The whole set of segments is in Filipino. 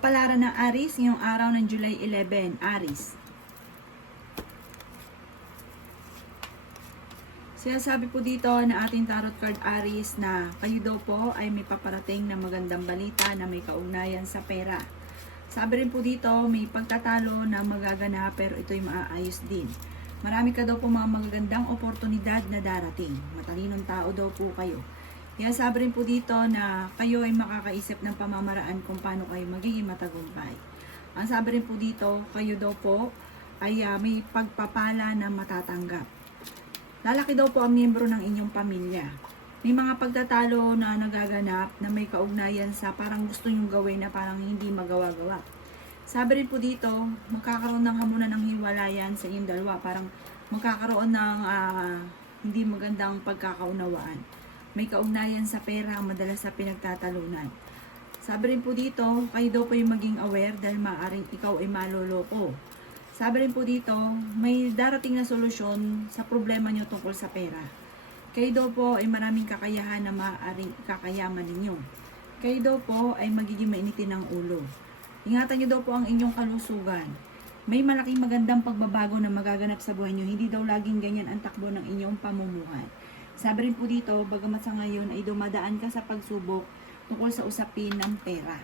Kapalaran ng Aries, ngayong araw ng July 11, Aries. Sinasabi po dito na ating tarot card Aries na kayo daw po ay may paparating na magandang balita na may kaugnayan sa pera. Sabi rin po dito, may pagtatalo na magaganap pero ito'y maaayos din. Marami ka daw po mga magagandang oportunidad na darating. Matalinong tao daw po kayo. Kaya sabi rin po dito na kayo ay makakaisip ng pamamaraan kung paano kayo magiging matagumpay. Ang sabi rin po dito, kayo daw po ay may pagpapala na matatanggap. Lalaki daw po ang miyembro ng inyong pamilya. May mga pagtatalo na nagaganap na may kaugnayan sa parang gusto nyong gawin na parang hindi magawa-gawa. Sabi rin po dito, magkakaroon ng hamunan ng hiwalayan sa inyong dalawa. Parang magkakaroon ng hindi magandang pagkakaunawaan. May kaugnayan sa pera ang madalas sa pinagtatalunan. Sabi rin po dito, kayo daw po yung maging aware dahil maaaring ikaw ay maloloko. Sabi rin po dito, may darating na solusyon sa problema nyo tungkol sa pera. Kayo daw po ay maraming kakayahan na maaaring kakayaman ninyo. Kayo daw po ay magiging mainitin ng ulo. Ingatan nyo daw po ang inyong kalusugan. May malaking magandang pagbabago na magaganap sa buhay nyo. Hindi daw laging ganyan ang takbo ng inyong pamumuhay. Sabi rin po dito, bagamat sa ngayon ay dumadaan ka sa pagsubok tungkol sa usapin ng pera.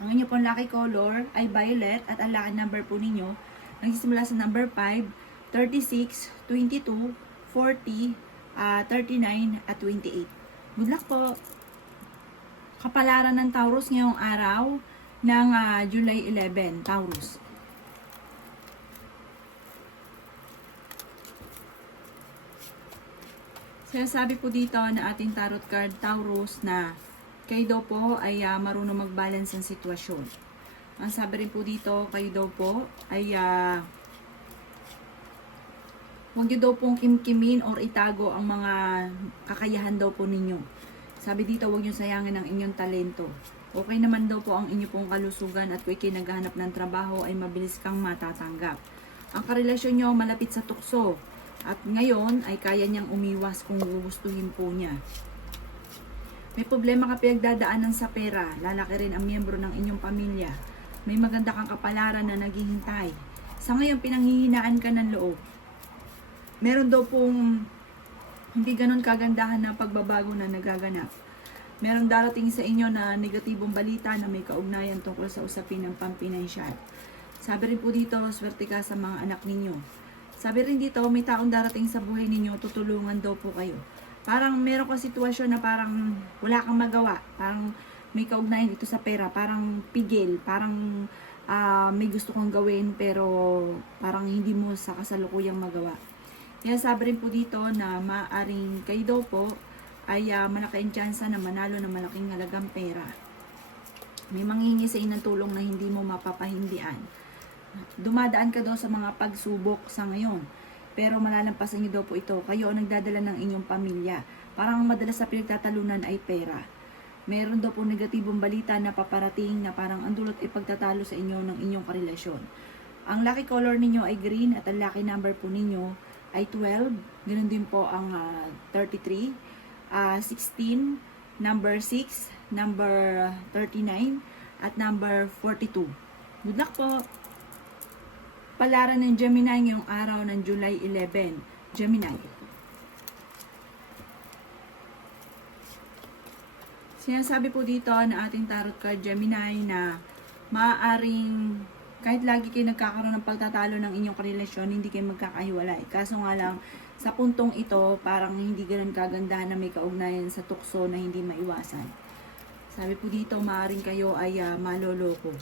Ang inyong pong lucky color ay violet at ang lucky number po ninyo nagsisimula sa number 5, 36, 22, 40, 39 at 28. Good luck po! Kapalaran ng Taurus ngayong araw ng July 11, Taurus. Sinasabi po dito na ating tarot card Taurus na kayo daw po ay marunong mag-balance ng sitwasyon. Ang sabi rin po dito, kayo daw po ay huwag nyo daw pong kimkimin or itago ang mga kakayahan daw po ninyo. Sabi dito, huwag nyo sayangin ang inyong talento. Okay naman daw po ang inyo pong kalusugan at kung ikay naghahanap ng trabaho ay mabilis kang matatanggap. Ang karelasyon nyo malapit sa tukso. At ngayon ay kaya niyang umiwas kung gugustuhin po niya. May problema ka pinagdadaanan sa pera. Lalaki rin ang miyembro ng inyong pamilya. May maganda kang kapalaran na naghihintay. Sa ngayon pinanghihinaan ka ng loob. Meron daw pong hindi ganun kagandahan na pagbabago na nagaganap. Meron darating sa inyo na negatibong balita na may kaugnayan tungkol sa usapin ng pampinansyal. Sabi rin po dito, swerte ka sa mga anak ninyo. Sabi rin dito, may taong darating sa buhay ninyo, tutulungan daw po kayo. Parang meron ka sitwasyon na parang wala kang magawa. Parang may kaugnayan ito sa pera. Parang pigil. Parang may gusto kang gawin pero parang hindi mo sa kasalukuyang magawa. Kaya sabi rin po dito na maaaring kayo daw po ay malaki ang tsansa na manalo ng malaking halagang pera. May manghingi sa inyo ng tulong na hindi mo mapapahindian. Dumadaan ka daw sa mga pagsubok sa ngayon. Pero malalampasan niyo daw po ito. Kayo ang nagdadala ng inyong pamilya. Parang madalas sa pinagtatalunan ay pera. Meron daw po negatibong balita na paparating na parang ang dulot ay pagtatalo sa inyo ng inyong karelasyon. Ang lucky color ninyo ay green at ang lucky number po ninyo ay 12. Ganun din po ang 33, 16, number 6, number 39, at number 42. Good luck po! Palaran ng Gemini ngayong araw ng July 11. Gemini. Sinasabi po dito na ating tarot card Gemini na maaaring kahit lagi kayo nagkakaroon ng pagtatalo ng inyong karelasyon, hindi kayo magkakahiwalay. Kaso nga lang, sa puntong ito, parang hindi ganun kagandahan na may kaugnayan sa tukso na hindi maiwasan. Sabi po dito, maaaring kayo ay maloloko.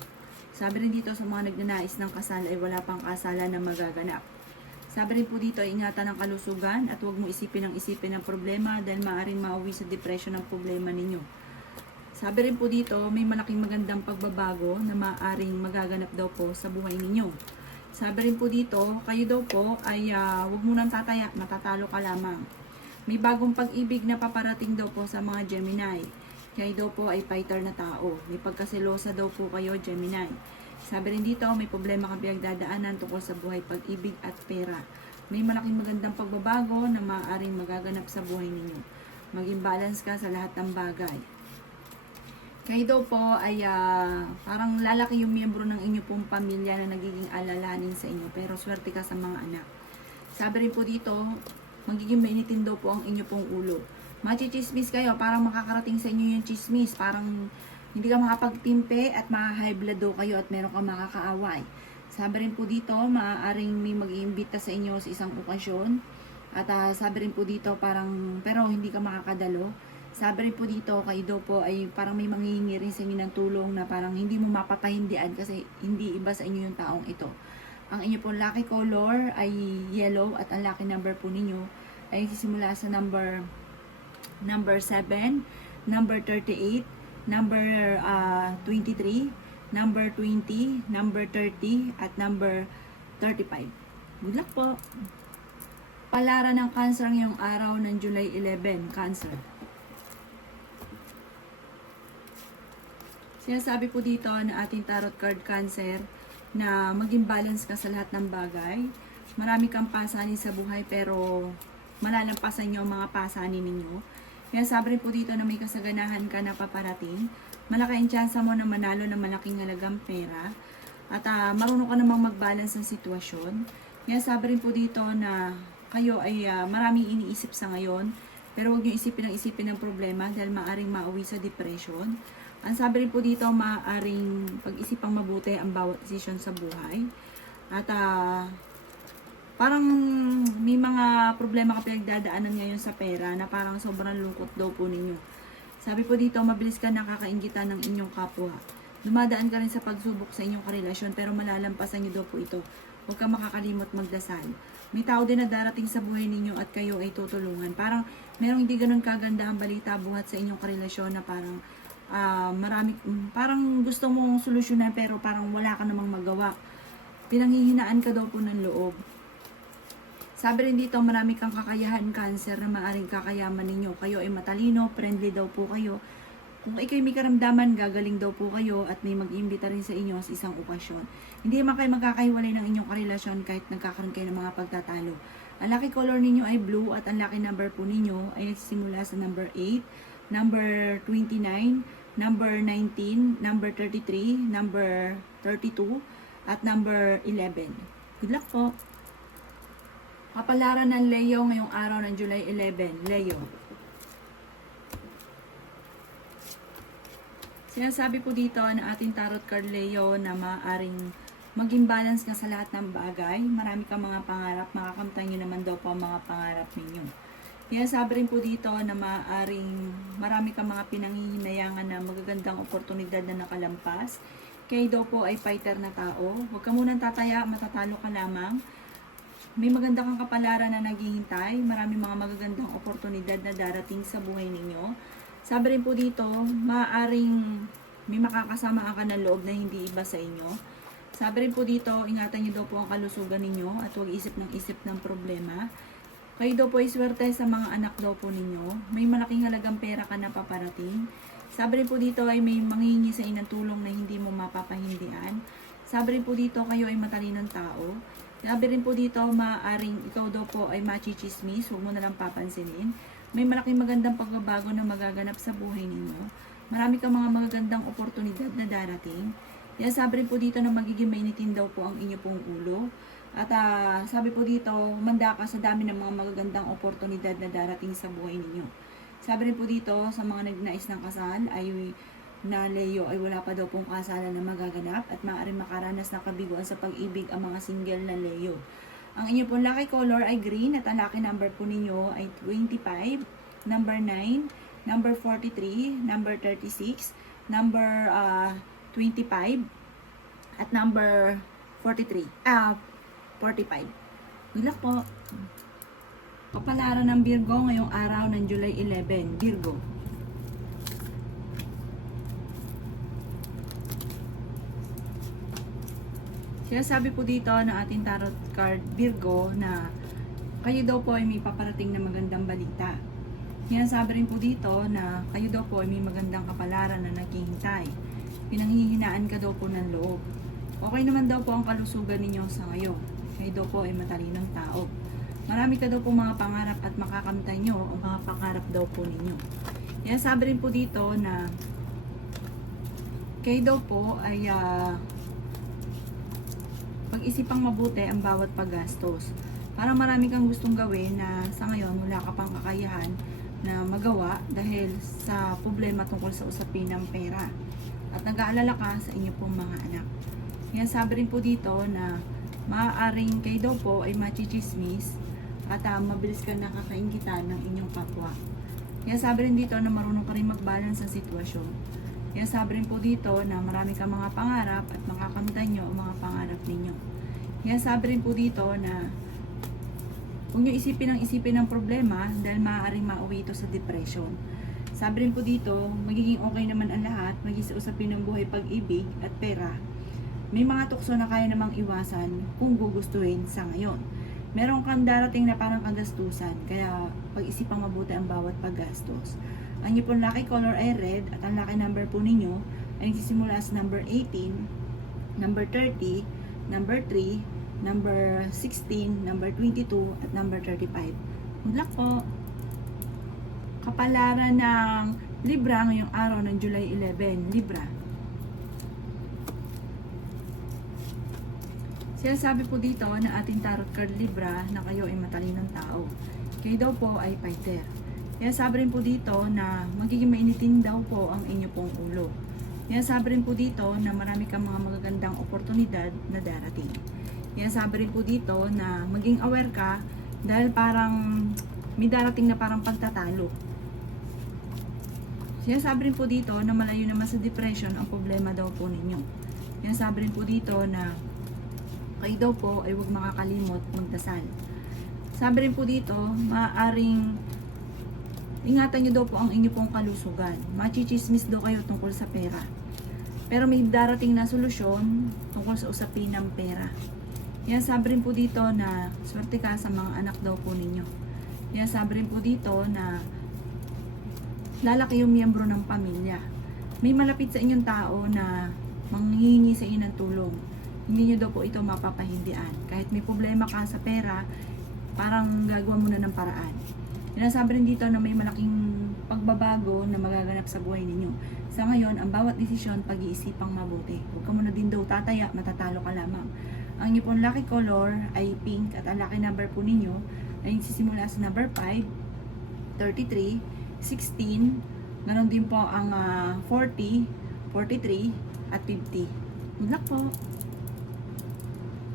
Sabi rin dito sa mga nagnanais ng kasal ay wala pang kasalan na magaganap. Sabi rin po dito ay ingatan ang kalusugan at huwag mo isipin ng problema dahil maaaring mauwi sa depression ang problema ninyo. Sabi rin po dito may malaking magandang pagbabago na maaaring magaganap daw po sa buhay ninyo. Sabi rin po dito kayo daw po ay huwag mo nang tataya, matatalo ka lamang. May bagong pag-ibig na paparating daw po sa mga Gemini. Kayo daw po ay fighter na tao. May pagkaselosa daw po kayo, Gemini. Sabi rin dito, may problema kang pinagdadaanan tungkol sa buhay, pag-ibig at pera. May malaking magandang pagbabago na maaaring magaganap sa buhay ninyo. Maging balance ka sa lahat ng bagay. Kayo daw po ay parang lalaki yung miyembro ng inyo pong pamilya na nagiging alalahanin sa inyo. Pero swerte ka sa mga anak. Sabi rin po dito, magiging mainitin daw po ang inyo pong ulo. Machichismis kayo, parang makakarating sa inyo yung chismis. Parang hindi ka makapagtimpe at ma-high blood daw kayo at meron ka makakaaway. Sabi rin po dito, maaaring may mag-iimbita sa inyo sa isang okasyon. At sabi rin po dito, parang, pero hindi ka makakadalo. Sabi rin po dito, kayo daw po ay parang may manghihingi rin sa inyo ng tulong na parang hindi mo mapapahindian kasi hindi iba sa inyo yung taong ito. Ang inyo pong lucky color ay yellow at ang lucky number po ninyo ay sisimula sa number 7, number 38, number 23, number 20, number 30, at number 35. Good luck po! Palaran ng Cancer ngayong araw ng July 11, Cancer. Sinasabi po dito na ating tarot card Cancer na maging balance ka sa lahat ng bagay. Marami kang pasanin sa buhay pero malalampasan niyo ang mga pasanin ninyo. Kaya sabi rin po dito na may kasaganahan ka na paparating. Malaki ang tsansa mo na manalo ng malaking halagang pera. At marunong ka namang mag-balance ng sitwasyon. Kaya sabi rin po dito na kayo ay maraming iniisip sa ngayon. Pero huwag niyo isipin ng problema dahil maaaring mauwi sa depression. Ang sabi rin po dito, maaaring pag-isipang mabuti ang bawat desisyon sa buhay. At parang may mga problema ka pinagdadaanan ngayon sa pera na parang sobrang lungkot daw po ninyo. Sabi po dito, mabilis ka nakakainggitan ng inyong kapwa. Dumadaan ka rin sa pagsubok sa inyong karelasyon pero malalampasan niyo daw po ito. Huwag ka makakalimot magdasal. May tao din na darating sa buhay ninyo at kayo ay tutulungan. Parang merong hindi ganun kaganda ang balita buhat sa inyong karelasyon na parang parang gusto mong solusyonan pero parang wala ka namang magawa. Pinanghihinaan ka daw po ng loob. Sabi rin dito, marami kang kakayahan Cancer na maaaring kakayaman ninyo. Kayo ay matalino, friendly daw po kayo. Kung ikay may karamdaman, gagaling daw po kayo at may mag-iimbita rin sa inyo sa isang okasyon. Hindi naman kayo magkakahiwalay ng inyong karelasyon kahit nagkakaroon kayo ng mga pagtatalo. Ang lucky color ninyo ay blue at ang lucky number po ninyo ay nagsisimula sa number 8, number 29, number 19, number 33, number 32, at number 11. Good luck po! Kapalaran ng Leo ngayong araw ng July 11. Leo. Sinasabi po dito na ating tarot card Leo na maaaring maging balance ka sa lahat ng bagay. Marami kang mga pangarap. Makakamtan nyo naman daw po ang mga pangarap ninyo. Kaya sabi rin po dito na marami kang mga pinanghihinayangan na magagandang oportunidad na nakalampas. Kayo daw po ay fighter na tao. Huwag ka munang tataya, matatalo ka lamang. May maganda kang kapalaran na naghihintay. Marami mga magagandang oportunidad na darating sa buhay ninyo. Sabi rin po dito, maaaring may makakasama ka ng loob na hindi iba sa inyo. Sabi rin po dito, ingatan niyo daw po ang kalusugan ninyo at huwag isip ng problema. Kayo daw po ay swerte sa mga anak daw po ninyo. May malaking halagang pera ka na paparating. Sabi rin po dito ay may manghihingi sa inyo ng tulong na hindi mo mapapahindian. Sabi rin po dito kayo ay matalinong tao. Sabi rin po dito maaaring ikaw daw po ay machichismis. Huwag mo na lang papansinin. May malaking magandang pagbabago na magaganap sa buhay ninyo. Marami kang mga magagandang oportunidad na darating. Kaya sabi rin po dito na magiging mainitin daw po ang inyo pong ulo. At sabi po dito, manda ka sa dami ng mga magagandang oportunidad na darating sa buhay ninyo. Sabi rin po dito, sa mga nagnais ng kasal, ay na Leo ay wala pa daw pong kasalan na magaganap at maaaring makaranas ng kabiguan sa pag-ibig ang mga single na Leo. Ang inyo pong lucky color ay green at ang lucky number po ninyo ay 25, number 9, number 43, number 36, number 25, at number 45. Good luck po! Kapalaran ng Virgo ngayong araw ng July 11. Virgo. Sinasabi po dito na ating tarot card Virgo na kayo daw po ay may paparating na magandang balita. Sinasabi rin po dito na kayo daw po ay may magandang kapalaran na naghihintay. Pinanghihinaan ka daw po ng loob. Okay naman daw po ang kalusugan ninyo sa ngayon. Kayo daw po ay matalinong tao. Marami ka daw po mga pangarap at makakamtan nyo ang mga pangarap daw po ninyo. Kaya sabi rin po dito na Kayo daw po ay pag-isipang mabuti ang bawat paggastos. Parang marami kang gustong gawin na sa ngayon wala ka pang kakayahan na magawa dahil sa problema tungkol sa usapin ng pera. At nag-aalala ka sa inyo pong mga anak. Yan, sabi rin po dito na maaaring kayo daw po ay machichismis at mabilis ka nakakaingitan ng inyong kapwa. Yan, sabi rin dito na marunong ka rin mag-balance ang sitwasyon. Yan, sabi rin po dito na marami kang mga pangarap at makakamtan nyo ang mga pangarap ninyo. Yan, sabi rin po dito na huwag nyo isipin ng problema dahil maaaring mauwi ito sa depression. Sabi rin po dito, magiging okay naman ang lahat, maging sa usapin ng buhay, pag-ibig at pera. May mga tukso na kaya namang iwasan kung gugustuhin sa ngayon. Meron kang darating na parang kagastusan, kaya pag-isipang mabuti ang bawat paggastos. Ang inyong pong lucky color ay red at ang lucky number po ninyo ay nagsisimula sa number 18, number 30, number 3, number 16, number 22, at number 35. Good luck po! Kapalaran ng Libra ngayong araw ng July 11. Libra. Sinasabi po dito na ating tarot card Libra na kayo ay matalinong tao. Kayo daw po ay fighter. Kaya sabi rin po dito na magiging mainitin daw po ang inyo pong ulo. Kaya sabi rin po dito na marami kang mga magagandang oportunidad na darating. Kaya sabi rin po dito na maging aware ka dahil parang may darating na parang pagtatalo. Kaya sabi rin po dito na malayo naman sa depression ang problema daw po ninyo. Kaya sabi rin po dito na kayo daw po ay huwag makakalimot magdasal. Sabi rin po dito, maaaring ingatan nyo daw po ang inyo pong kalusugan. Machichismis daw kayo tungkol sa pera. Pero may darating na solusyon tungkol sa usapin ng pera. Kaya sabi rin po dito na swerte ka sa mga anak daw po ninyo. Kaya sabi rin po dito na lalaki yung miyembro ng pamilya. May malapit sa inyong tao na manghihingi sa inyo ng tulong. Hindi nyo daw po ito mapapahindian. Kahit may problema ka sa pera, parang gagawa mo na ng paraan. Sinasabi rin dito na may malaking pagbabago na magaganap sa buhay ninyo. Sa ngayon, ang bawat desisyon, pag-iisipang mabuti. Huwag ka muna din daw tataya, matatalo ka lamang. Ang inyo pong lucky color ay pink at ang lucky number po ninyo ay nagsisimula sa number 5, 33, 16, ganon din po ang 40, 43, at 50. Good luck po!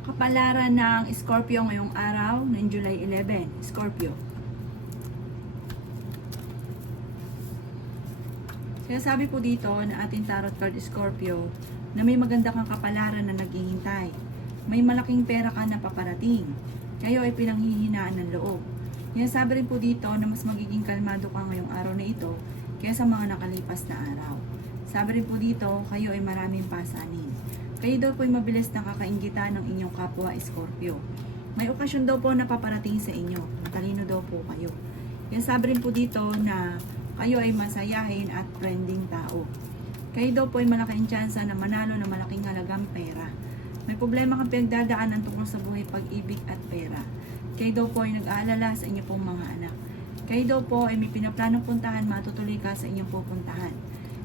Kapalaran ng Scorpio ngayong araw ng July 11. Scorpio. Kaya sabi po dito na ating tarot card Scorpio na may maganda kang kapalaran na naghihintay. May malaking pera ka na paparating. Kayo ay pinanghihinaan ng loob. Kaya sabi rin po dito na mas magiging kalmado ka ngayong araw na ito kaysa mga nakalipas na araw. Sabi rin po dito, kayo ay maraming pasanin. Kayo daw po ay mabilis na kakainggitan ng inyong kapwa Scorpio. May okasyon daw po na paparating sa inyo. Matalino daw po kayo. Kaya sabi rin po dito na kayo ay masayahin at trending tao. Kayo daw po ay malaking tsansa na manalo na malaking halagang pera. May problema kang pinagdadaanan tungkol sa buhay, pag-ibig at pera. Kayo daw po ay nag-aalala sa inyo pong mga anak. Kayo daw po ay may pinaplanong puntahan, matutuloy ka sa inyong pupuntahan.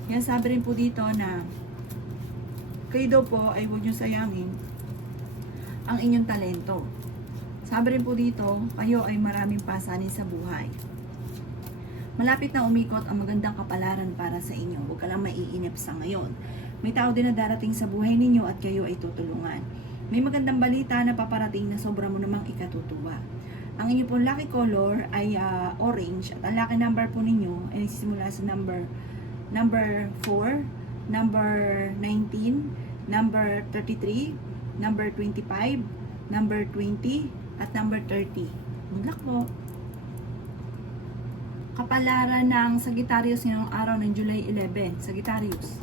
Kaya sabi rin po dito na kayo daw po ay huwag nyo sayangin ang inyong talento. Sabi rin po dito, kayo ay maraming pasanin sa buhay. Malapit na umikot ang magandang kapalaran para sa inyo. Huwag ka lang maiinip sa ngayon. May tao din na darating sa buhay ninyo at kayo ay tutulungan. May magandang balita na paparating na sobra mo namang ikatutuwa. Ang inyong pong lucky color ay orange at ang lucky number po ninyo ay nagsisimula sa number 4, number 19, number 33, number 25, number 20, at number 30. Good luck po! Kapalaran ng Sagittarius ngayong araw ng July 11. Sagittarius.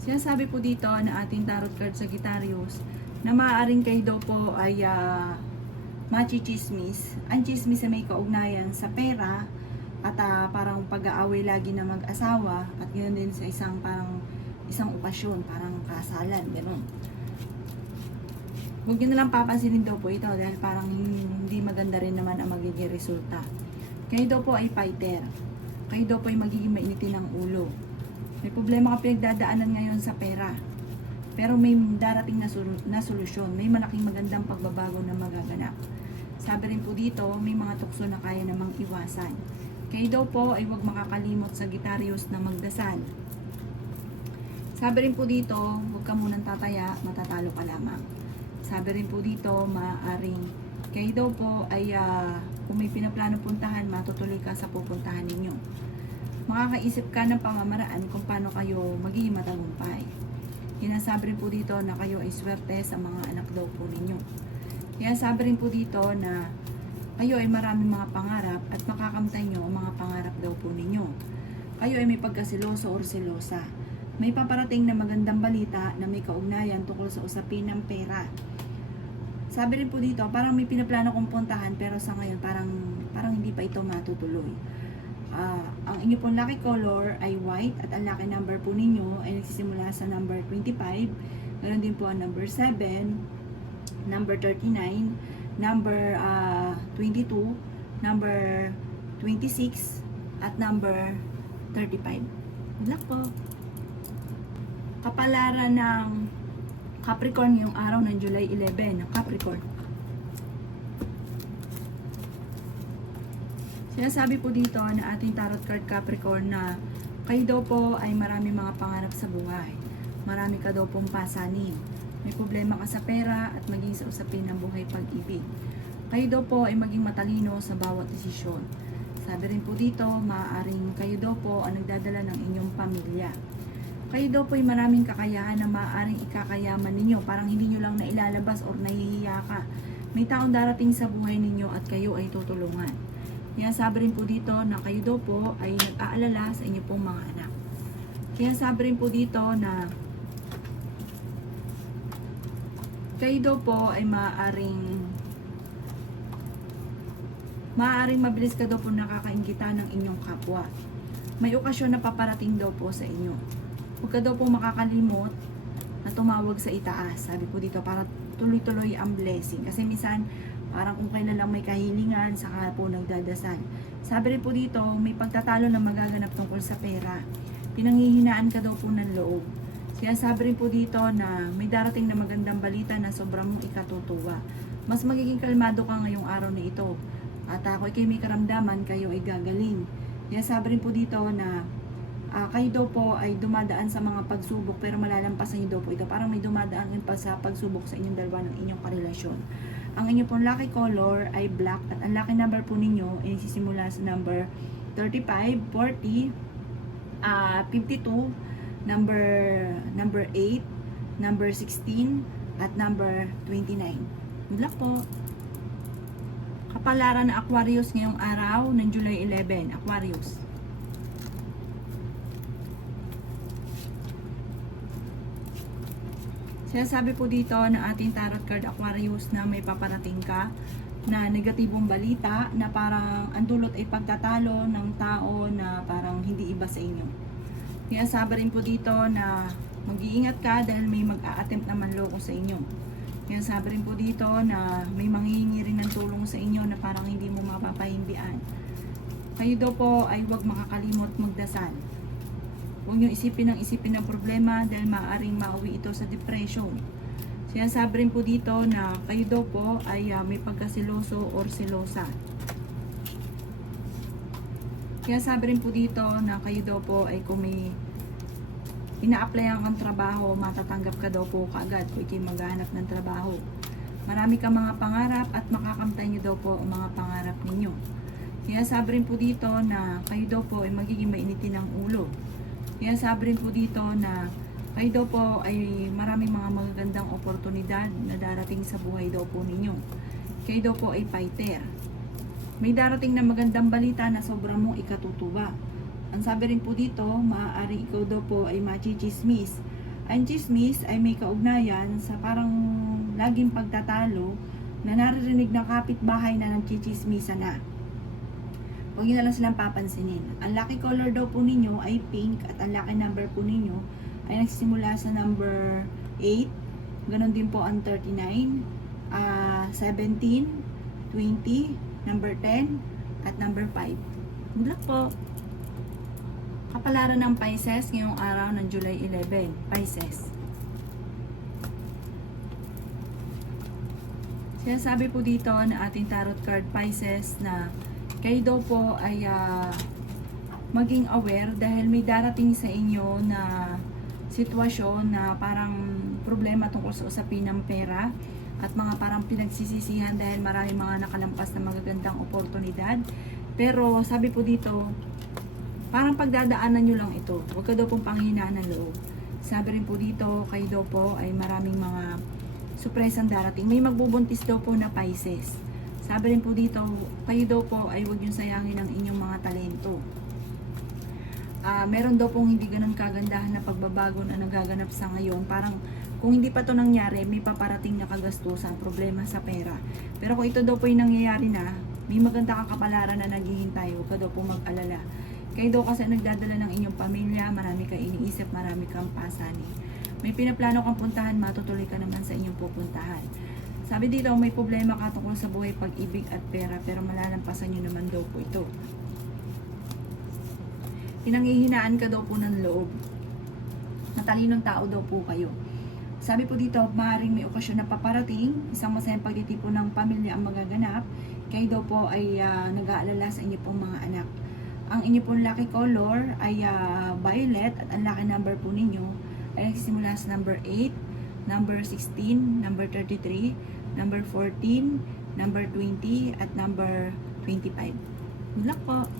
Sinasabi po dito na ating tarot card Sagittarius na maaaring kayo daw po ay machichismis. Ang chismis ay may kaugnayan sa pera at parang pag-aaway lagi na mag-asawa at ganoon din sa isang okasyon, parang kasalan, ganoon. Huwag nyo nalang papansinin daw po ito dahil parang hindi maganda rin naman ang magiging resulta. Kayo daw po ay fighter. kayo daw po ay magiging mainitin ng ulo. May problema ka pinagdadaanan ngayon sa pera. Pero may darating na solusyon. May malaking magandang pagbabago na magaganap. Sabi rin po dito, may mga tukso na kaya namang iwasan. Kayo daw po ay huwag makakalimot sa Sagittarius na magdasal. Sabi rin po dito, huwag ka munang tataya, matatalo ka lamang. Sabi rin po dito, maaaring kayo daw po ay kung may pinaplano puntahan, matutuloy ka sa pupuntahan ninyo. Makakaisip ka ng pamamaraan kung paano kayo magiging matagumpay. Sinasabi rin po dito na kayo ay swerte sa mga anak daw po ninyo. Kaya sabi rin po dito na kayo ay maraming mga pangarap at makakamtay nyo ang mga pangarap daw po ninyo. Kayo ay may pagkasiloso or silosa. May paparating na magandang balita na may kaugnayan tungkol sa usapin ng pera. Sabi rin po dito, parang may pinaplano kong puntahan pero sa ngayon parang hindi pa ito matutuloy. Ang inyo pong lucky color ay white at ang lucky number po ninyo ay nagsisimula sa number 25. Meron din po ang number 7, number 39, number 22, number 26, at number 35. Good luck po! Kapalaran ng Capricorn yung araw ng July 11, ng Capricorn. Sinasabi po dito na ating tarot card Capricorn na kayo daw po ay marami mga pangarap sa buhay. Marami ka daw pong pasanin. May problema ka sa pera at maging sa usapin ng buhay pag-ibig. Kayo daw po ay maging matalino sa bawat desisyon. Sabi rin po dito, maaaring kayo daw po ang nagdadala ng inyong pamilya. Kayo daw po ay maraming kakayahan na maaaring ikakayaman ninyo. Parang hindi nyo lang nailalabas or nahihiya ka. May taong darating sa buhay ninyo at kayo ay tutulungan. Kaya sabi rin po dito na kayo daw po ay nag-aalala sa inyo pong mga anak. Kaya sabi rin po dito na kayo daw po ay maaaring mabilis ka daw po nakakaingita ng inyong kapwa. May okasyon na paparating daw po sa inyo. Huwag ka daw po makakalimot na tumawag sa itaas. Sabi po dito para tuloy-tuloy ang blessing. Kasi minsan parang kung kailan lang may kahilingan, saka po nagdadasal. Sabi rin po dito, may pagtatalo na magaganap tungkol sa pera. Pinanghihinaan ka daw po ng loob. Kaya sabi rin po dito na may darating na magandang balita na sobrang mong ikatutuwa. Mas magiging kalmado ka ngayong araw na ito. At ako kayo may karamdaman, kayo ay gagaling. Kaya sabi rin po dito na kayo daw po ay dumadaan sa mga pagsubok pero malalampasan niyo daw po ito. Parang may dumadaan pa sa pagsubok sa inyong dalawa ng inyong karelasyon. Ang inyong pong lucky color ay black at ang lucky number po ninyo ay nagsisimula sa number 35, 40, 52, number 8, number 16, at number 29. Good luck po! Kapalaran na Aquarius ngayong araw ng July 11, Aquarius. Sinasabi po dito ng ating tarot card Aquarius na may paparating ka na negatibong balita na parang ang dulot ay pagtatalo ng tao na parang hindi iba sa inyo. Kaya sabi rin po dito na mag-iingat ka dahil may mag-a-attempt na manloko sa inyo. Kaya sabi rin po dito na may manghihingi rin ng tulong sa inyo na parang hindi mo mapapahimbian. Kayo daw po ay huwag makakalimot magdasal. Huwag nyo isipin ng problema dahil maaaring mauwi ito sa depression. Sinasabi rin po dito na kayo daw po ay may pagkasiloso or silosa. Kaya sabi rin po dito na kayo daw po ay kung may ina-applyan kang trabaho, matatanggap ka daw po kaagad kung ikay maghanap ng trabaho. Marami kang mga pangarap at makakamtay nyo daw po ang mga pangarap ninyo. Kaya sabi rin po dito na kayo daw po ay magiging mainitin ng ulo. Kaya sabi rin po dito na kayo daw po ay maraming mga magagandang oportunidad na darating sa buhay daw po ninyo. Kayo daw po ay fighter. May darating na magandang balita na sobrang mong ikatutuwa. Ang sabi rin po dito, maaari ikaw daw po ay machichismis. Ang chismis ay may kaugnayan sa parang laging pagtatalo na naririnig ng kapitbahay na nagchichismisa na. Huwag nyo na lang silang papansinin. Ang lucky color daw po ninyo ay pink at ang lucky number po ninyo ay nagsisimula sa number 8. Ganon din po ang 39, 17, 20, number 10, at number 5. Good luck po! Kapalaran ng Pisces ngayong araw ng July 11. Pisces. Sinasabi po dito na ating tarot card Pisces na kayo daw po ay maging aware dahil may darating sa inyo na sitwasyon na parang problema tungkol sa usapin ng pera at mga parang pinagsisisihan dahil maraming mga nakalampas na magagandang oportunidad. Pero sabi po dito, parang pagdadaanan nyo lang ito. Huwag ka daw pong panghinaan ng loob. Sabi rin po dito, kayo daw po ay maraming mga surpresang darating. May magbubuntis daw po na Pisces. Sabi rin po dito, kayo daw po ay huwag yung sayangin ang inyong mga talento. Meron daw pong hindi ganun kagandahan na pagbabago na nagaganap sa ngayon. Parang kung hindi pa to nangyari, may paparating na kagastusan, problema sa pera. Pero kung ito daw po yung nangyayari na, may maganda kang kapalaran na naghihintay. Huwag ka daw po mag-alala. Kayo daw kasi nagdadala ng inyong pamilya, marami kang iniisip, marami kang pasanin. May pinaplano kang puntahan, matutuloy ka naman sa inyong pupuntahan. Sabi dito, may problema ka tungkol sa buhay, pag-ibig at pera, pero malalampasan nyo naman daw po ito. Pinanghihinaan ka daw po ng loob. Matalinong tao daw po kayo. Sabi po dito, maaaring may okasyon na paparating, isang masayang pagtitipon ng pamilya ang magaganap, kayo daw po ay nag-aalala sa inyo pong mga anak. Ang inyo pong lucky color ay violet at ang lucky number po ninyo ay nagsisimula sa number 8, number 16, number 33, number 14, number 20 at number 25. Good luck po!